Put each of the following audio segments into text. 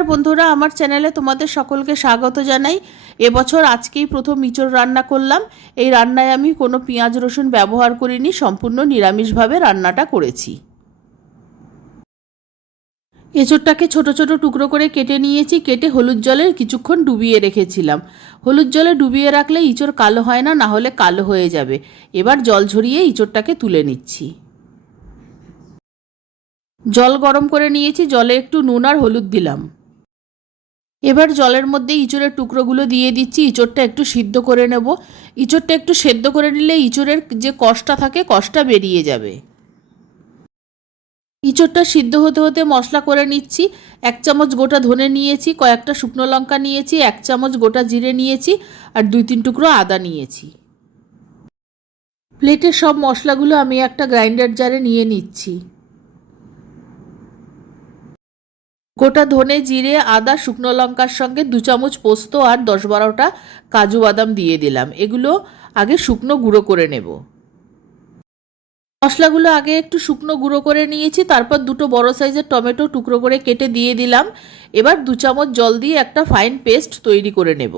নমস্কার বন্ধুরা, আমার চ্যানেলে তোমাদের সকলকে স্বাগত জানাই। এবছর আজকেই প্রথম ইঁচড় রান্না করলাম। এই রান্নায় আমি কোনো পেঁয়াজ রসুন ব্যবহার করিনি, সম্পূর্ণ নিরামিষভাবে রান্নাটা করেছি। এঁচড়টাকে ছোট ছোট টুকরো করে কেটে নিয়েছি, কেটে হলুদ জলে কিছুক্ষণ ডুবিয়ে রেখেছিলাম। হলুদ জলে ডুবিয়ে রাখলে ইঁচড় কালো হয় না না হলে কালো হয়ে যাবে। এবার জল ঝরিয়ে ইঁচড়টাকে তুলে নিচ্ছি। জল গরম করে নিয়েছি, জলে একটু নুন আর হলুদ দিলাম। এবার জলের মধ্যে ইঁচড়ের টুকরোগুলো দিয়ে দিচ্ছি, ইঁচড়টা একটু সিদ্ধ করে নেব। ইঁচড়টা একটু সেদ্ধ করে নিলে ইঁচড়ের যে কষটা থাকে কষটা বেরিয়ে যাবে। ইঁচড়টা সিদ্ধ হতে হতে মশলা করে নিচ্ছি, এক চামচ গোটা ধনে নিয়েছি, কয়েকটা শুকনো লঙ্কা নিয়েছি, এক চামচ গোটা জিরে নিয়েছি আর দুই তিন টুকরো আদা নিয়েছি। প্লেটের সব মশলাগুলো আমি একটা গ্রাইন্ডার জারে নিয়ে নিচ্ছি। গোটা ধনে জিরে, আদা, শুকনো লঙ্কার সঙ্গে দু চামচ পোস্ত আর দশ বারোটা কাজু বাদাম দিয়ে দিলাম। এগুলো আগে শুকনো গুঁড়ো করে নেব। মশলাগুলো আগে একটু শুকনো গুঁড়ো করে নিয়েছি, তারপর দুটো বড় সাইজের টমেটো টুকরো করে কেটে দিয়ে দিলাম। এবার দু চামচ জল দিয়ে একটা ফাইন পেস্ট তৈরি করে নেব।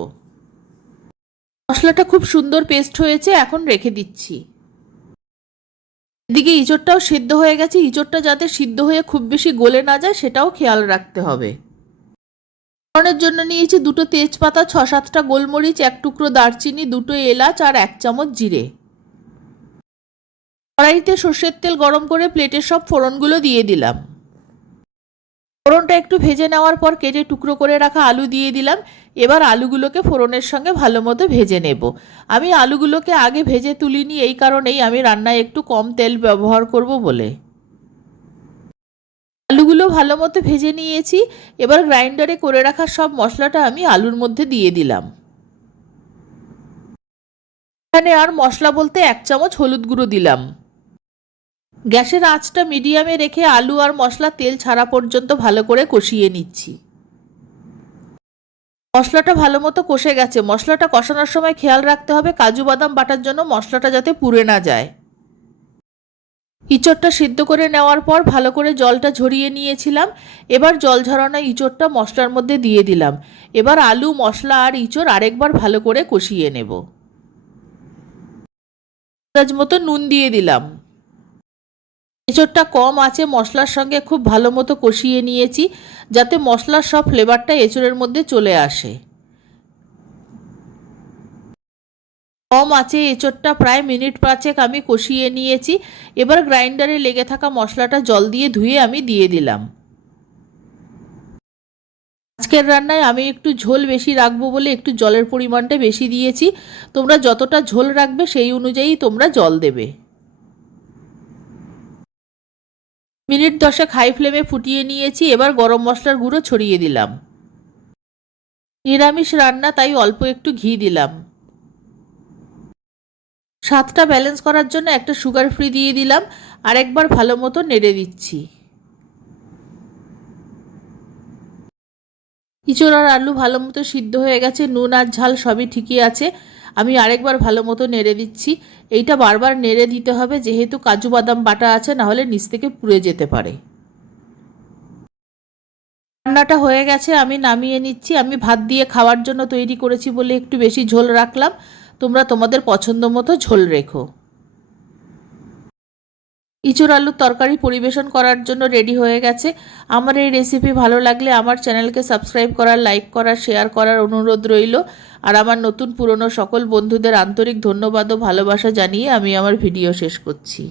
মশলাটা খুব সুন্দর পেস্ট হয়েছে, এখন রেখে দিচ্ছি। এদিকে ইঁচড়টাও সিদ্ধ হয়ে গেছে। ইঁচড়টা যাতে সিদ্ধ হয়ে খুব বেশি গলে না যায়, সেটাও খেয়াল রাখতে হবে। ফোড়নের জন্য নিয়েছি দুটো তেজপাতা ছ সাতটা গোলমরিচ, এক টুকরো দারচিনি, দুটো এলাচ আর এক চামচ জিরে। কড়াইতে সর্ষের তেল গরম করে প্লেটের সব ফোড়নগুলো দিয়ে দিলাম। ফোড়নটা একটু ভেজে নেওয়ার পর কেটে টুকরো করে রাখা আলু দিয়ে দিলাম। এবার আলুগুলোকে ফোড়নের সঙ্গে ভালো মতো ভেজে নেব। আমি আলুগুলোকে আগে ভেজে তুলিনি, এই কারণেই আমি রান্নায় একটু কম তেল ব্যবহার করব বলে। আলুগুলো ভালো মতো ভেজে নিয়েছি, এবার গ্রাইন্ডারে করে রাখা সব মশলাটা আমি আলুর মধ্যে দিয়ে দিলাম। এখানে আর মশলা বলতে এক চামচ হলুদ গুঁড়ো দিলাম। গ্যাসের আঁচটা মিডিয়ামে রেখে আলু আর মশলা তেল ছাড়া পর্যন্ত ভালো করে কষিয়ে নিচ্ছি। মশলাটা ভালো মতো কষে গেছে। মশলাটা কষানোর সময় খেয়াল রাখতে হবে, কাজু বাদাম বাটার জন্য মশলাটা যাতে পুড়ে না যায়। ইঁচড়টা সিদ্ধ করে নেওয়ার পর ভালো করে জলটা ঝরিয়ে নিয়েছিলাম। এবার জল ঝরানো ইঁচড়টা মশলার মধ্যে দিয়ে দিলাম। এবার আলু, মশলা আর ইঁচড় আরেকবার ভালো করে কষিয়ে নেব। মতো নুন দিয়ে দিলাম। এঁচড়টা কম আছে, মশলার সঙ্গে খুব ভালো মতো কষিয়ে নিয়েছি যাতে মশলার সব ফ্লেভারটা এঁচড়ের মধ্যে চলে আসে। কম আছে এঁচড়টা, প্রায় মিনিট পাঁচেক আমি কষিয়ে নিয়েছি। এবার গ্রাইন্ডারে লেগে থাকা মশলাটা জল দিয়ে ধুয়ে আমি দিয়ে দিলাম। আজকের রান্নায় আমি একটু ঝোল বেশি রাখব বলে একটু জলের পরিমাণটা বেশি দিয়েছি। তোমরা যতটা ঝোল রাখবে সেই অনুযায়ী তোমরা জল দেবে। মিনিট দশেক হাই ফ্লেমে ফুটিয়ে নিয়েছি, এবার গরম মশলার গুঁড়ো ছড়িয়ে দিলাম। নিরামিষ রান্না, তাই অল্প একটু ঘি দিলাম। স্বাদটা ব্যালেন্স করার জন্য একটা সুগার ফ্রি দিয়ে দিলাম, আর একবার ভালো মতো নেড়ে দিচ্ছি। ইঁচড় আর আলু ভালো মতো সিদ্ধ হয়ে গেছে, নুন আর ঝাল সবই ঠিকই আছে। আমি আরেকবার ভালো মতো নেড়ে দিচ্ছি। এইটা বারবার নেড়ে দিতে হবে, যেহেতু কাজু বাদাম বাটা আছে নাহলে নিচ থেকে পুড়ে যেতে পারে। রান্নাটা হয়ে গেছে, আমি নামিয়ে নিচ্ছি। আমি ভাত দিয়ে খাওয়ার জন্য তৈরি করেছি বলে একটু বেশি ঝোল রাখলাম। তোমরা তোমাদের পছন্দ মতো ঝোল রেখো। ইঁচড় আলুর তরকারি পরিবেশন করার জন্য রেডি হয়ে গেছে। আমার এই রেসিপি ভালো লাগলে আমার চ্যানেলকে সাবস্ক্রাইব করার লাইক করার শেয়ার করার অনুরোধ রইল। আর আমার নতুন পুরনো সকল বন্ধুদের আন্তরিক ধন্যবাদ ও ভালোবাসা জানিয়ে আমি আমার ভিডিও শেষ করছি।